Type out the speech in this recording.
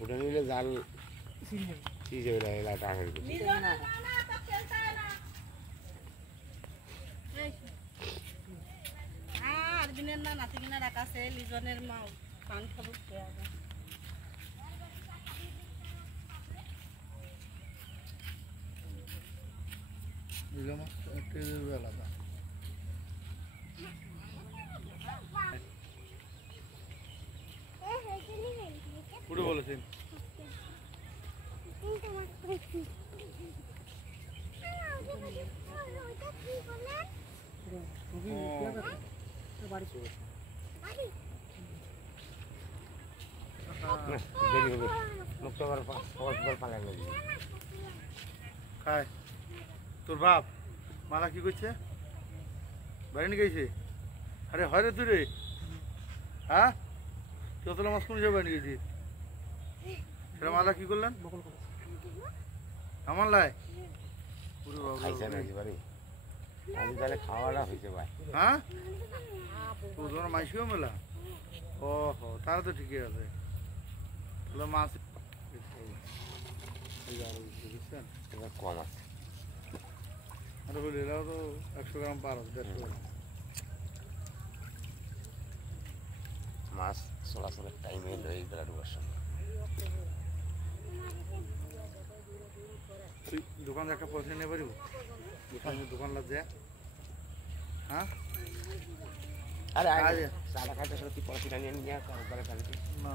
ওটা নিলে জাল সিজ হয়ে যায় এলাকা টাঙের আর দিনের না নাতি কিনার আকাশে লিজনের মা পান খাবো আলাদা পুরো বলেছেন খায় তোর বাপ মালা কি করছে বাড়ি নিয়ে গেছে আরে হয় রে তুই রে হ্যাঁ চতলা মাছ কোন হিসেবে বাড়ি নিয়ে গেছিস সেটা মালা কি করলেন আমার লাই খাওয়াটা হয়েছে ভাই হ্যাঁ তো তোমার মাইসিও মেলা ও হো তাহলে তো ঠিকই আছে তাহলে মাছ বুঝছেন কম আছে আরে বলি এরাও তো 100 গ্রাম পার আছে 150 গ্রাম মাছ চলাচলের টাইমে লয়ে গেল ডুবার সময় তুই দোকান একটা পয়সা নিয়ে পারিব দোকান লাগ যায় হ্যাঁ আরে আরে সাদা খাইতে সত্যি পয়সা নিয়ে নিয়ে করে না